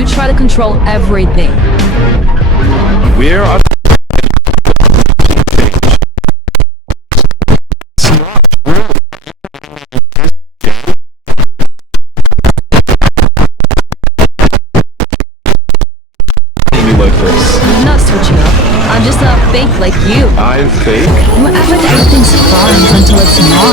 You try to control everything. Where are I'm not switching up. I'm just a fake like you. I'm fake? You act like everything's fine until it's not.